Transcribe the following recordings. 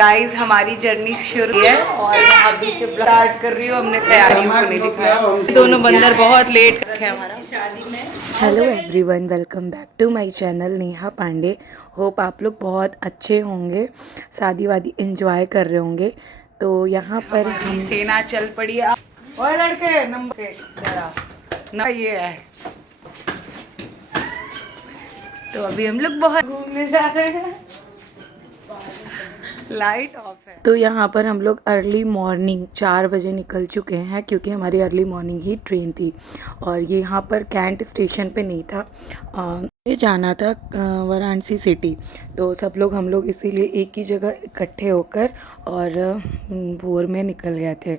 Guys हमारी journey शुरू है और मैं अभी से स्टार्ट कर रही हूँ। हमने तैयारियों को नहीं दिखाया, दोनों बंदर बहुत लेट रखे हैं हमारा शादी में। Hello everyone, welcome back to my channel Neha Pandey. Hope आप लोग बहुत अच्छे होंगे, शादी वादी एंजॉय कर रहे होंगे। तो यहाँ पर हम सेना चल पड़ी है। ओए लड़के नंबर ना ये है। तो अभी हम लोग बहुत घूमने जा रहे हैं। लाइट ऑफ है। तो यहाँ पर हम लोग अर्ली मॉर्निंग 4 बजे निकल चुके हैं क्योंकि हमारी अर्ली मॉर्निंग ही ट्रेन थी। और ये यहाँ पर कैंट स्टेशन पे नहीं था, ये जाना था वाराणसी सिटी। तो सब लोग हम लोग इसीलिए एक ही जगह इकट्ठे होकर और भोर में निकल गए थे।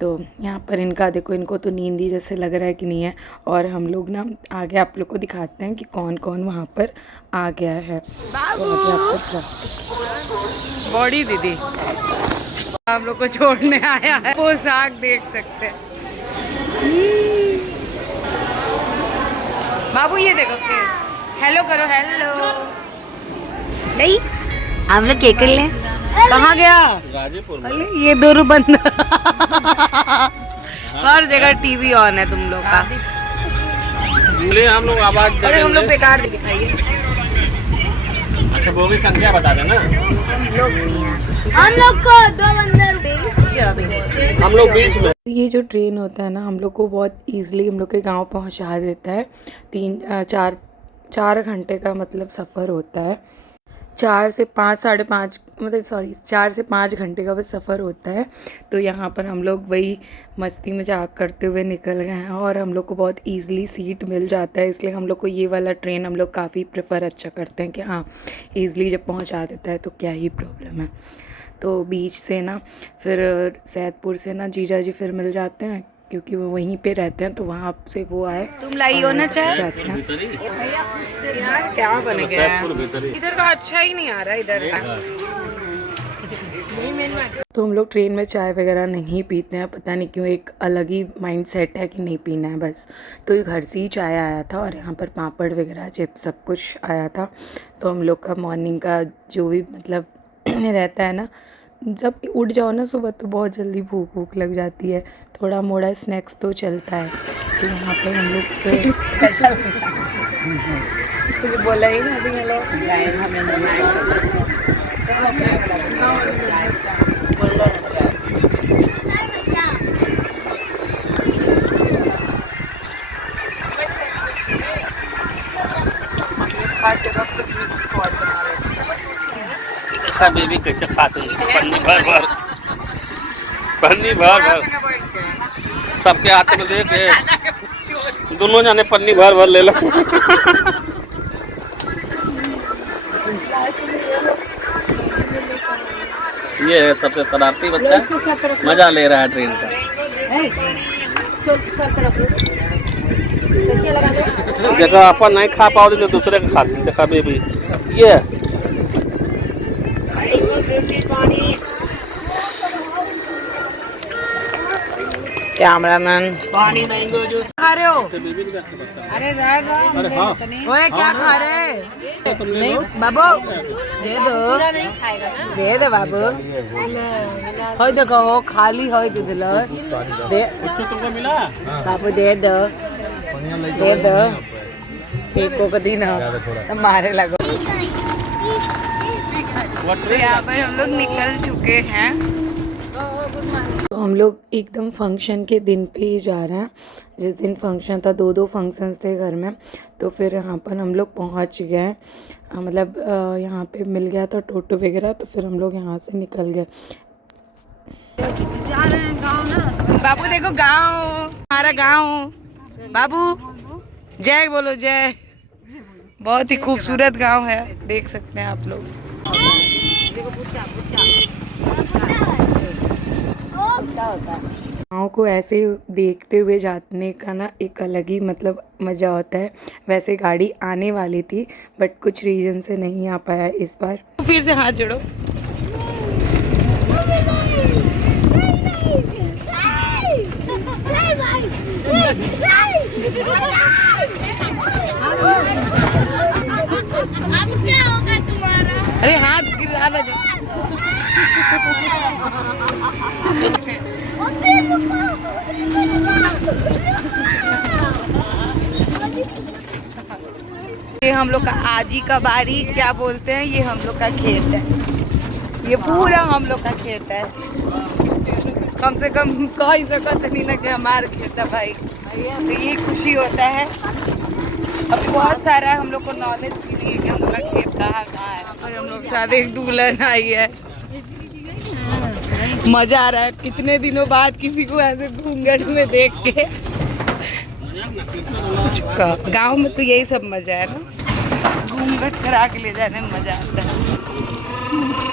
तो यहाँ पर इनका देखो, इनको तो नींद ही जैसे लग रहा है कि नहीं है। और हम लोग ना आगे आप लोग को दिखाते हैं कि कौन कौन वहाँ पर आ गया है। तो आगे आपको बॉडी दीदी हम लोग को छोड़ने आया है। पोशाक देख सकते हैं। बाबू ये देखो, हेलो करो, हेलो। नहीं हम लोग केक कर लें। कहाँ गया? गाजीपुर में। अरे ये दोनों बंद। हर जगह टीवी ऑन है तुम लोग का। बोले हम लोग आवाज अरे हम लोग बेकार दिखाइए। अच्छा वो भी संख्या बता देना। हम लोग को 2 बंदर 24 हम लोग बीच में। ये जो ट्रेन होता है ना, हम लोग को बहुत इजीली हम लोग के गांव पहुंचा देता है। 4 घंटे का मतलब सफ़र होता है। 4 से 5 साढ़े 5 मतलब 4 से 5 घंटे का बस सफ़र होता है। तो यहाँ पर हम लोग वही मस्ती मजाक करते हुए निकल गए हैं और हम लोग को बहुत इजीली सीट मिल जाता है। इसलिए हम लोग को ये वाला ट्रेन हम लोग काफ़ी प्रेफर अच्छा करते हैं कि हाँ ईज़िली जब पहुँचा देता है तो क्या ही प्रॉब्लम है। तो बीच से ना फिर सैदपुर से ना जीजा जी फिर मिल जाते हैं क्योंकि वो वहीं पे रहते हैं। तो वहाँ से वो आए, तुम लाई हो ना चाहे जाते हैं। यार क्या बन गया है? इधर का अच्छा ही नहीं आ रहा इधर का। तो हम लोग ट्रेन में चाय वगैरह नहीं पीते हैं, पता नहीं क्यों, एक अलग ही माइंड सेट है कि नहीं पीना है बस। तो घर से ही चाय आया था और यहाँ पर पापड़ वगैरह चिप्स सब कुछ आया था। तो हम लोग का मॉर्निंग का जो भी मतलब रहता है ना, जब उठ जाओ ना सुबह तो बहुत जल्दी भूख लग जाती है। थोड़ा मोड़ा स्नैक्स तो चलता है। तो यहाँ पे हम लोग कुछ बोला ही नहीं। देखा बेबी कैसे खाते हैं, पन्नी भर भर, पन्नी भर भर सबके हाथ में दे के दोनों जाने पन्नी भर भर ले लो। ये है सबसे शरारती बच्चा, मजा ले रहा है ट्रेन का। देखा अपन नहीं खा पाओ तो दूसरे का खाते हैं। देखा बेबी ये कैमरामैन पानी मैंगो जूस खा रहे हो? अरे हाँ ओए क्या खा रहे? नहीं बाबू दे दो बाबू। हो देखो वो खाली हो दे दे तुमको मिला बाबू, दे दो दे दो। एको को दी ना मारे लगो। तो यहाँ पर हम लोग निकल चुके हैं। तो हम लोग एकदम फंक्शन के दिन पे ही जा रहे हैं। जिस दिन फंक्शन था, 2 फंक्शंस थे घर में। तो फिर यहाँ पर हम लोग पहुँच गए, मतलब यहाँ पे मिल गया था टोटो वगैरह। तो फिर हम लोग यहाँ से निकल गए। जा रहे हैं गाँव ना। बाबू देखो गाँव, हमारा गाँव। बाबू जय बोलो, जय। बहुत ही खूबसूरत गांव है, देख सकते हैं आप लोग। गाँव को ऐसे देखते हुए जाने का ना एक अलग ही मतलब मज़ा होता है। वैसे गाड़ी आने वाली थी बट कुछ रीज़न से नहीं आ पाया इस बार। फिर से हाथ जोड़ो। अरे हाथ गिरा दो। ये हम लोग का आजी का बारी क्या बोलते हैं, ये हम लोग का खेत है, ये पूरा हम लोग का खेत है। कम से कम कह ही सकत नहीं ना कि हमारा खेत है भाई, तो ये खुशी होता है। अब बहुत सारा हम लोग को नॉलेज भी नहीं है कि हम लोग का खेत कहाँ कहाँ है। और हम लोग साथ एक दुल्हन आई है, मजा आ रहा है कितने दिनों बाद किसी को ऐसे घूंघट में देख के। गांव में तो यही सब मजा है ना, घूंघट करा के ले जाने में मजा आता है।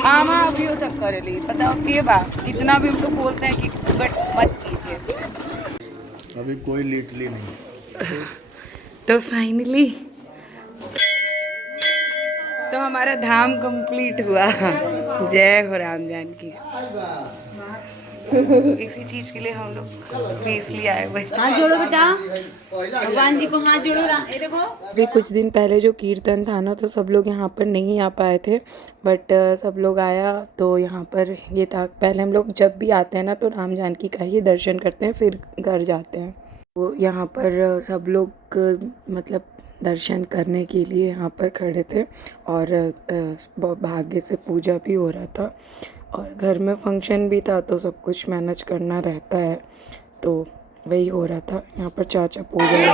आमा अभी तक करे ली पता के बात, कितना भी हम लोग बोलते हैं कि घूंघट मत कीजिए, अभी कोई लिटली नहीं। तो फाइनली तो हमारा धाम कंप्लीट हुआ। जय हो राम जानकी। इसी चीज के लिए हम लोग स्पेशली आए हुए। हाथ जोड़ो बेटा, भगवान जी को हाथ जोड़ो। ये देखो, अभी कुछ दिन पहले जो कीर्तन था ना, तो सब लोग यहाँ पर नहीं आ पाए थे, बट सब लोग आया तो यहाँ पर ये था। पहले हम लोग जब भी आते हैं ना तो राम जानकी का ही दर्शन करते हैं, फिर घर जाते हैं। तो यहाँ पर सब लोग मतलब दर्शन करने के लिए यहाँ पर खड़े थे, और भाग्य से पूजा भी हो रहा था, और घर में फंक्शन भी था, तो सब कुछ मैनेज करना रहता है, तो वही हो रहा था। यहाँ पर चाचा पूजा कर रहे हैं।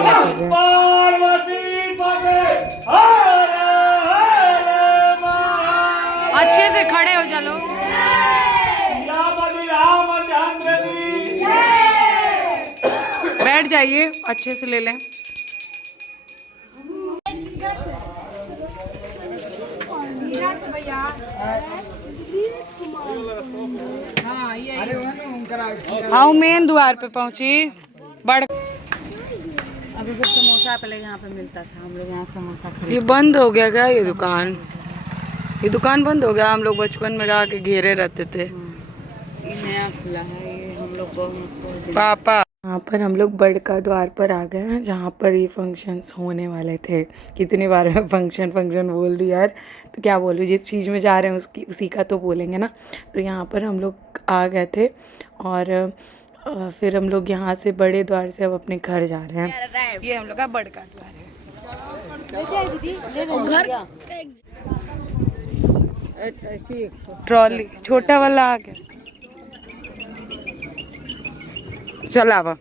अच्छे से खड़े हो चलो। बैठ जाइए, अच्छे से ले लें। हाँ मेन द्वार पे पहुंची। बड़ अभी जब समोसा पहले यहाँ पे मिलता था, हम लोग यहाँ समोसा खरीद। ये बंद हो गया क्या ये दुकान? ये दुकान बंद हो गया। हम लोग बचपन में गा के घेरे रहते थे। ये नया खुला है, ये हम लोग को पापा यहाँ पर हम लोग बड़का द्वार पर आ गए हैं, जहाँ पर ये फंक्शंस होने वाले थे। कितनी बार मैं फंक्शन बोल दी यार, तो क्या बोलूँ, जिस चीज़ में जा रहे हैं उसी का तो बोलेंगे ना। तो यहाँ पर हम लोग आ गए थे, और फिर हम लोग यहाँ से बड़े द्वार से अब अपने घर जा रहे हैं। ये हम लोग का बड़का द्वार है। ट्रॉली छोटा वाला आ गया। चल आवा।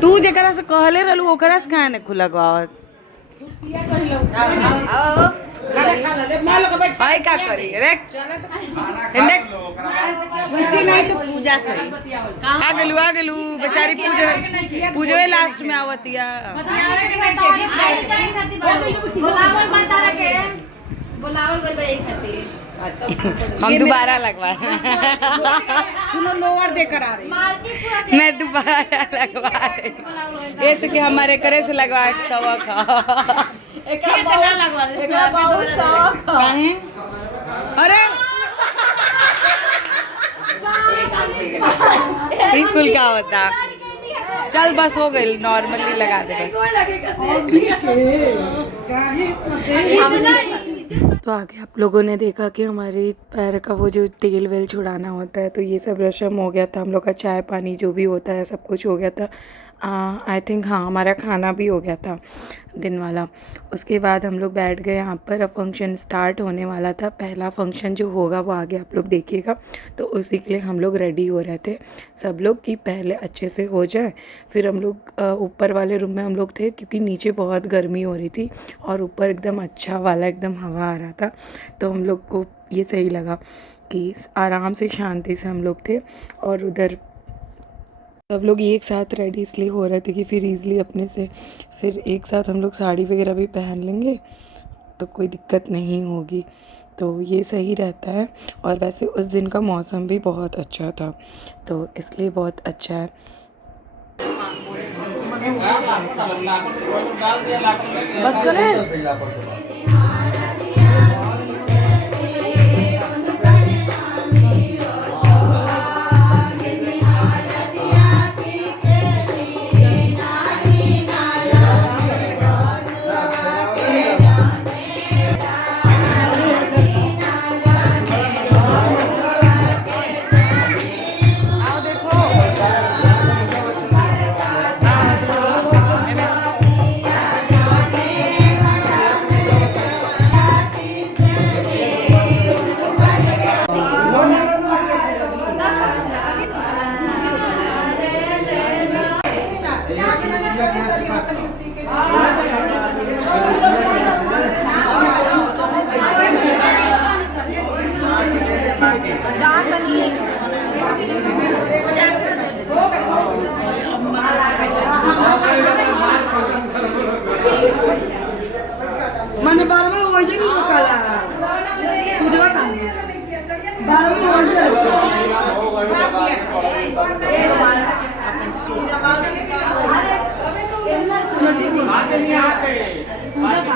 तू जेकरा से कहले रहलू ओकरा से काहे ने खुला गवावत? भाई का करी रे? देख वैसे नहीं तो पूजा सही। आ गेलू बेचारी पूजे लास्ट में आवतिया। हम दोबारा लगवा सुनो, लोअर देकर आ रही। मैं दोबारा लगवा रही। ऐसे कि हमारे करे से लगवा 100 का। अरे बिल्कुल क्या होता। चल बस हो गई, नॉर्मली लगा दे बस। तो आगे आप लोगों ने देखा कि हमारे पैर का वो जो तेल वेल छुड़ाना होता है, तो ये सब रस्म हो गया था। हम लोग का चाय पानी जो भी होता है सब कुछ हो गया था। आई थिंक हाँ, हमारा खाना भी हो गया था दिन वाला। उसके बाद हम लोग बैठ गए यहाँ पर। अब फंक्शन स्टार्ट होने वाला था। पहला फंक्शन जो होगा वो आगे आप लोग देखिएगा। तो उसी के लिए हम लोग रेडी हो रहे थे सब लोग, कि पहले अच्छे से हो जाए, फिर हम लोग ऊपर वाले रूम में हम लोग थे, क्योंकि नीचे बहुत गर्मी हो रही थी और ऊपर एकदम अच्छा वाला एकदम हवा आ रहा था। तो हम लोग को ये सही लगा कि आराम से शांति से हम लोग थे। और उधर सब लोग एक साथ रेडी इसलिए हो रहे थे कि फिर ईज़िली अपने से फिर एक साथ हम लोग साड़ी वगैरह भी पहन लेंगे, तो कोई दिक्कत नहीं होगी। तो ये सही रहता है। और वैसे उस दिन का मौसम भी बहुत अच्छा था, तो इसलिए बहुत अच्छा है। बस करें।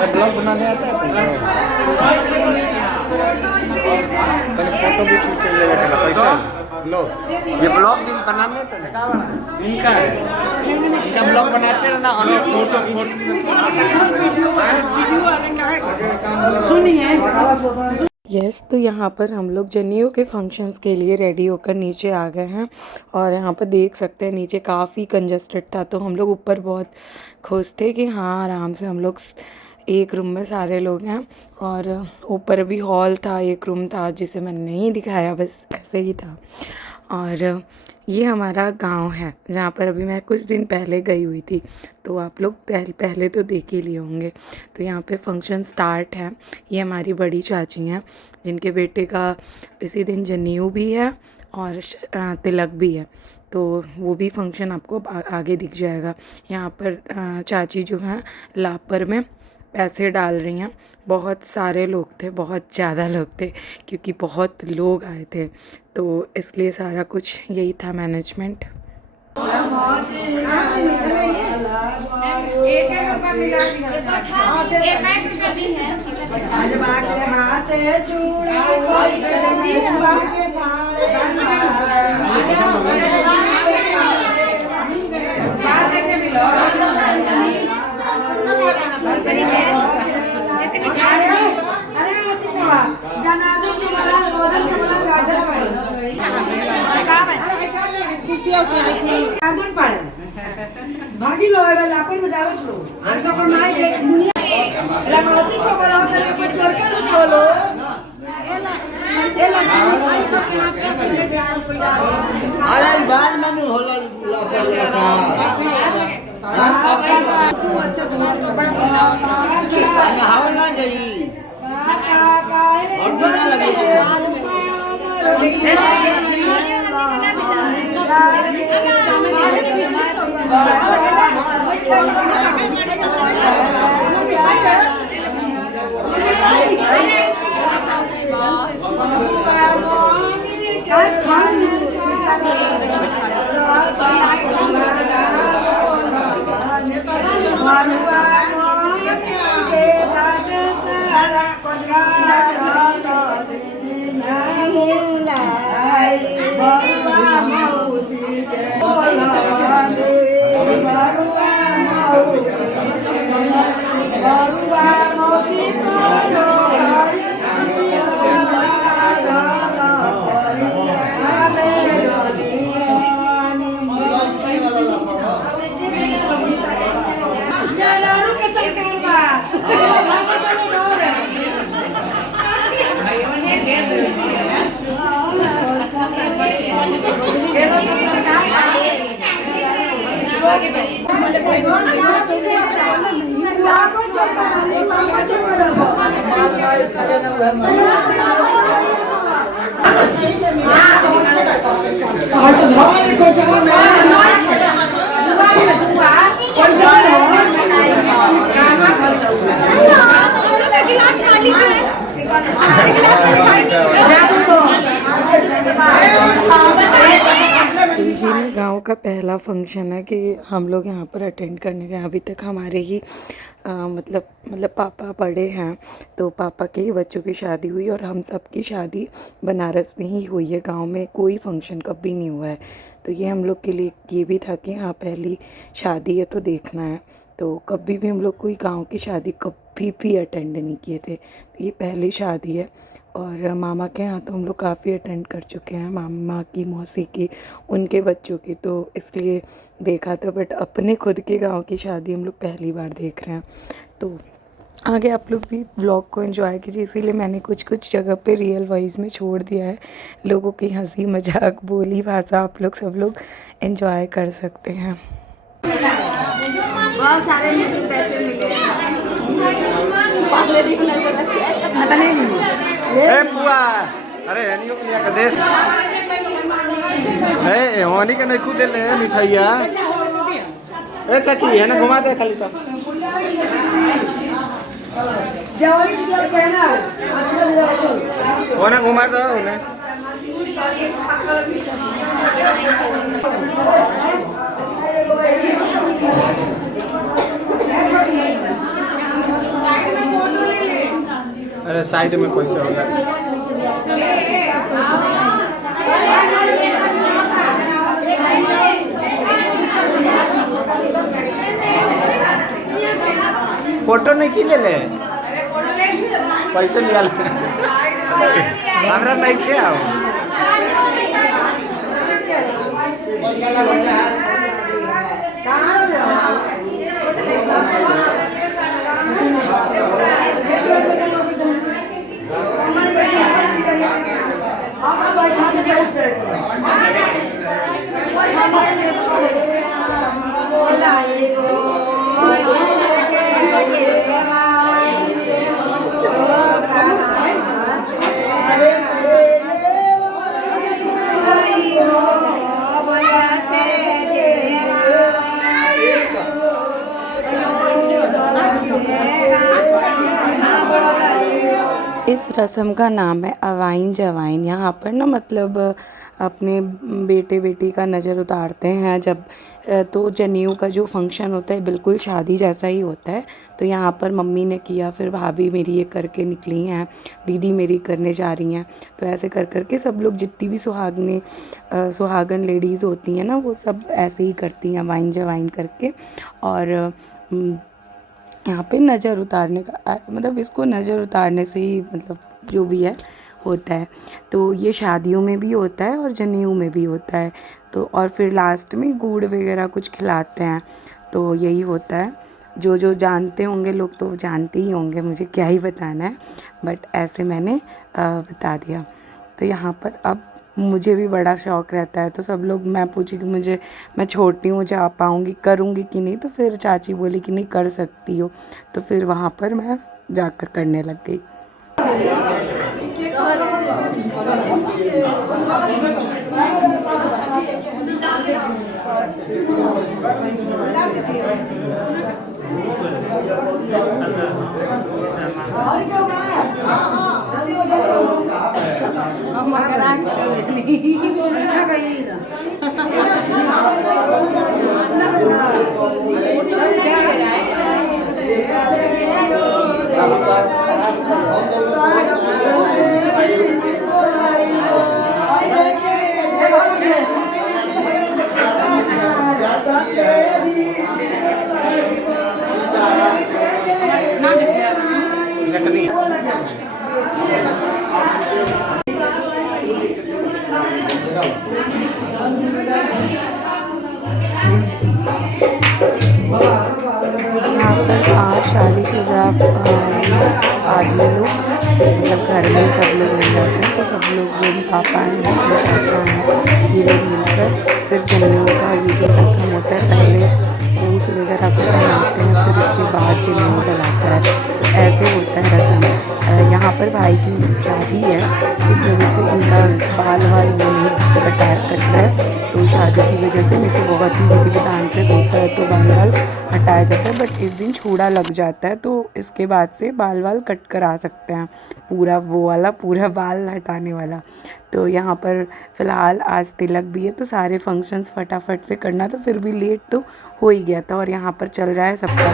ब्लॉग बनाने आता है तुमको फोटो भी खींच लेगा कैसा लो ये ब्लॉग दिन बनाने तो इनका इनका ब्लॉग बनाते रहना और फोटो सुनिए यस तो यहाँ पर हम लोग जनेऊ के फंक्शंस के लिए रेडी होकर नीचे आ गए हैं और यहाँ पर देख सकते हैं नीचे काफ़ी कंजस्टेड था, तो हम लोग ऊपर बहुत खुश थे कि हाँ आराम से हम लोग एक रूम में सारे लोग हैं। और ऊपर भी हॉल था, एक रूम था जिसे मैंने नहीं दिखाया, बस ऐसे ही था। और ये हमारा गांव है जहाँ पर अभी मैं कुछ दिन पहले गई हुई थी, तो आप लोग पहले तो देख ही लिए होंगे। तो यहाँ पे फंक्शन स्टार्ट है। ये हमारी बड़ी चाची हैं जिनके बेटे का इसी दिन जनेऊ भी है और तिलक भी है, तो वो भी फंक्शन आपको आगे दिख जाएगा। यहाँ पर चाची जो हैं लापर में पैसे डाल रही हैं। बहुत सारे लोग थे, बहुत ज़्यादा लोग थे क्योंकि बहुत लोग आए थे, तो इसलिए सारा कुछ यही था मैनेजमेंट। भागी लो लापर में डालो लो अंदर को नाई देख दुनिया रमावती को बोलाओ तो को छोड़ के लो लो अरे बाल में होला हां ना गई और ना लगे ये गांव का पहला फंक्शन है कि हम लोग यहाँ पर अटेंड करने गए। अभी तक हमारे ही मतलब पापा बड़े हैं, तो पापा के ही बच्चों की शादी हुई और हम सब की शादी बनारस में ही हुई है। गांव में कोई फंक्शन कभी नहीं हुआ है, तो ये हम लोग के लिए ये भी था कि हाँ पहली शादी है तो देखना है। तो कभी भी हम लोग कोई गांव की शादी कभी भी अटेंड नहीं किए थे, तो ये पहली शादी है। और मामा के यहाँ तो हम लोग काफ़ी अटेंड कर चुके हैं, मामा की, मौसी की, उनके बच्चों की, तो इसलिए देखा था। बट अपने खुद के गांव की शादी हम लोग पहली बार देख रहे हैं। तो आगे आप लोग भी व्लॉग को एंजॉय कीजिए, इसीलिए मैंने कुछ जगह पे रियल वॉइस में छोड़ दिया है। लोगों की हंसी मजाक बोली भाषा आप लोग सब लोग एंजॉय कर सकते हैं। बहुत सारे पैसे मिले ए पुआ अरे हनियो के लिया के दे ए होनी के नहीं खुद ले मिठाइया ए चाची है ना घुमा दे खाली तो वो ना घुमा दो उन्हें अरे साइड में कोई से होगा। फोटो नहीं की ले पैसे लिया हमरा नहीं किया इस रस्म का नाम है अवाइन जवाइन। यहाँ पर ना मतलब अपने बेटे बेटी का नज़र उतारते हैं जब तो जनेऊ का जो फंक्शन होता है बिल्कुल शादी जैसा ही होता है। तो यहाँ पर मम्मी ने किया, फिर भाभी मेरी ये करके निकली हैं, दीदी मेरी करने जा रही हैं। तो ऐसे कर कर के सब लोग जितनी भी सुहागन लेडीज़ होती हैं ना वो सब ऐसे ही करती हैं अवाइन जवाइन करके। और यहाँ पे नज़र उतारने का मतलब इसको नज़र उतारने से ही मतलब जो भी है होता है। तो ये शादियों में भी होता है और जनेऊ में भी होता है। तो और फिर लास्ट में गुड़ वगैरह कुछ खिलाते हैं। तो यही होता है। जो जो जानते होंगे लोग तो जानते ही होंगे, मुझे क्या ही बताना है, बट ऐसे मैंने बता दिया। तो यहाँ पर अब मुझे भी बड़ा शौक़ रहता है। तो सब लोग मैं पूछी कि मैं छोटी हूँ, जा पाऊँगी, करूँगी कि नहीं। तो फिर चाची बोली कि नहीं कर सकती हो। तो फिर वहाँ पर मैं जाकर करने लग गई। शादीशुदा आदमी लोग मतलब घर में सब लोग मिल जाते हैं। तो सब लोग मेरे पापा हैं, हस्बैंड, चाचा हैं, ये लोग मिलकर फिर जनेऊ का ये जो रस्म होता है पहले पूछ वगैरह को पहनाते हैं, फिर उसके बाद जनेऊ डलाता है। तो ऐसे होता है रस्म। यहाँ पर भाई की शादी है, इस वजह से इनका बाल वाल वो नहीं कट रहा है। तो शादी की वजह से नहीं तो बहुत ही विधि विधान से होता है तो बाल वाल हटाया जाता है। बट इस दिन छूड़ा लग जाता है तो इसके बाद से बाल वाल कट कर आ सकते हैं, पूरा वो वाला पूरा बाल हटाने वाला। तो यहाँ पर फ़िलहाल आज तिलक भी है तो सारे फंक्शंस फटाफट से करना, तो फिर भी लेट तो हो ही गया था। और यहाँ पर चल रहा है सबका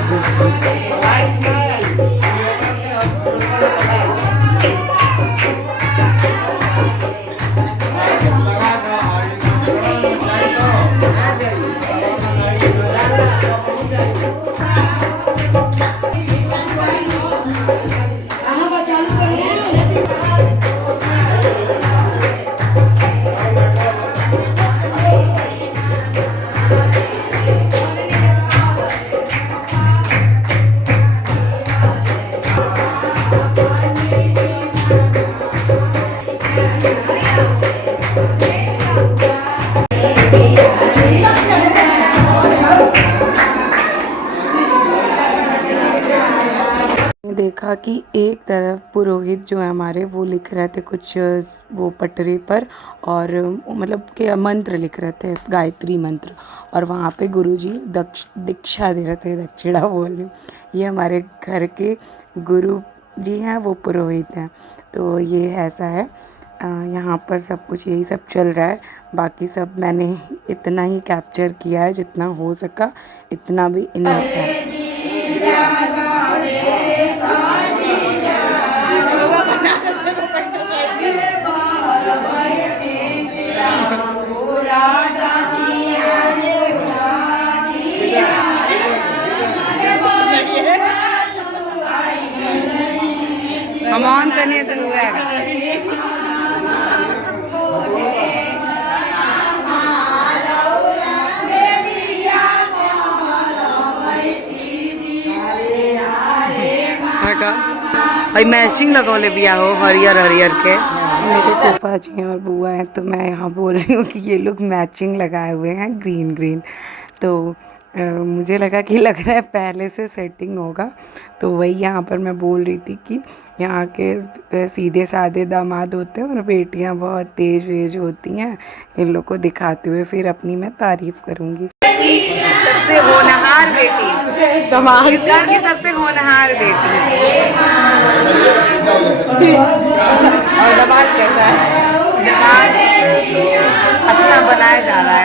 देखा कि एक तरफ पुरोहित जो है हमारे वो लिख रहे थे कुछ वो पटरे पर, और मतलब के मंत्र लिख रहे थे, गायत्री मंत्र। और वहाँ पे गुरुजी दीक्षा दे रहे थे, दक्षिणा बोल। ये हमारे घर के गुरु जी हैं, वो पुरोहित हैं। तो ये ऐसा है। यहाँ पर सब कुछ यही सब चल रहा है। बाकी सब मैंने इतना ही कैप्चर किया है, जितना हो सका इतना भी इनफ है। हम ऑन करने तो हुआ है। भाई मैचिंग लगौले बिया हो हरियर हरियर के। मेरे फूफा जी और बुआ हैं, तो मैं यहाँ बोल रही हूँ कि ये लोग मैचिंग लगाए हुए हैं ग्रीन ग्रीन। तो मुझे लगा कि लग रहा है पहले से सेटिंग होगा, तो वही यहाँ पर मैं बोल रही थी कि यहाँ के सीधे साधे दामाद होते हैं और बेटियाँ बहुत तेज वेज होती हैं। इन लोग को दिखाते हुए फिर अपनी मैं तारीफ़ करूँगी। सबसे होनहार बेटी, दामाद घर की सबसे होनहार बेटी। और दामाद कैसा है? दामाद अच्छा बनाया जा रहा है।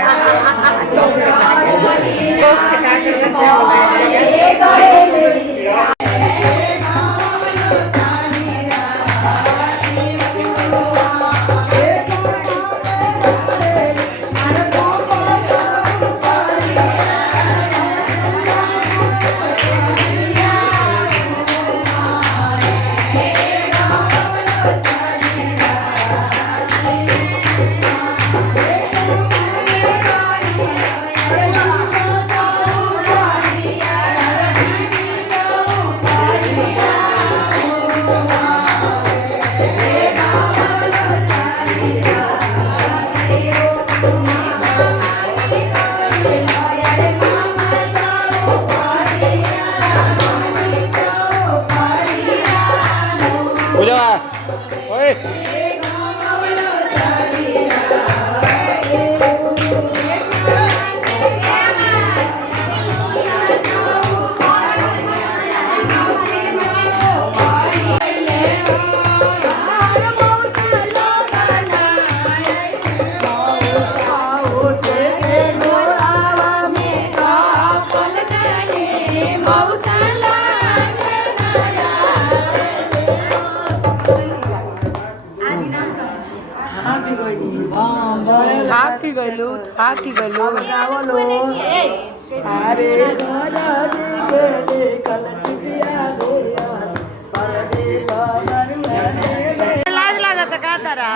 लाज लगता का तारा?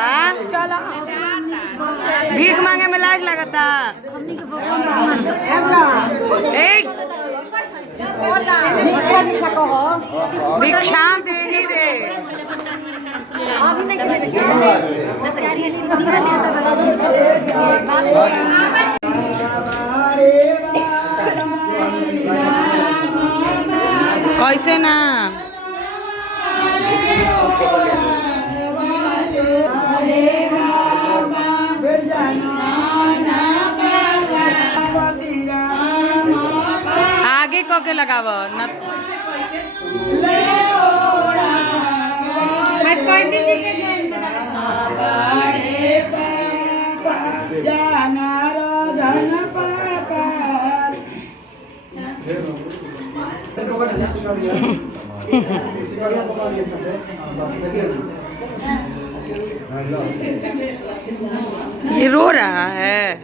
भीख मांगे में लाज लगता। भिक्षा दे ही दे। कैसे ना आगे को के लगाव न ये रो रहा है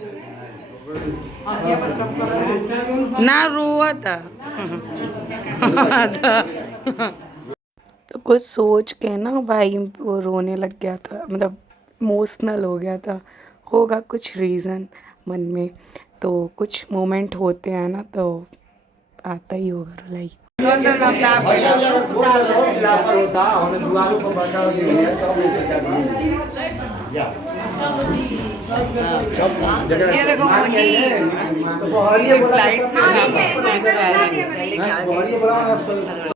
ना, रोआ था। तो कुछ सोच के ना भाई वो रोने लग गया था, मतलब इमोशनल हो गया था। होगा कुछ रीज़न मन में, तो कुछ मोमेंट होते हैं ना, तो आता ही होगा रुलाई। ये देखो स्लाइड्स में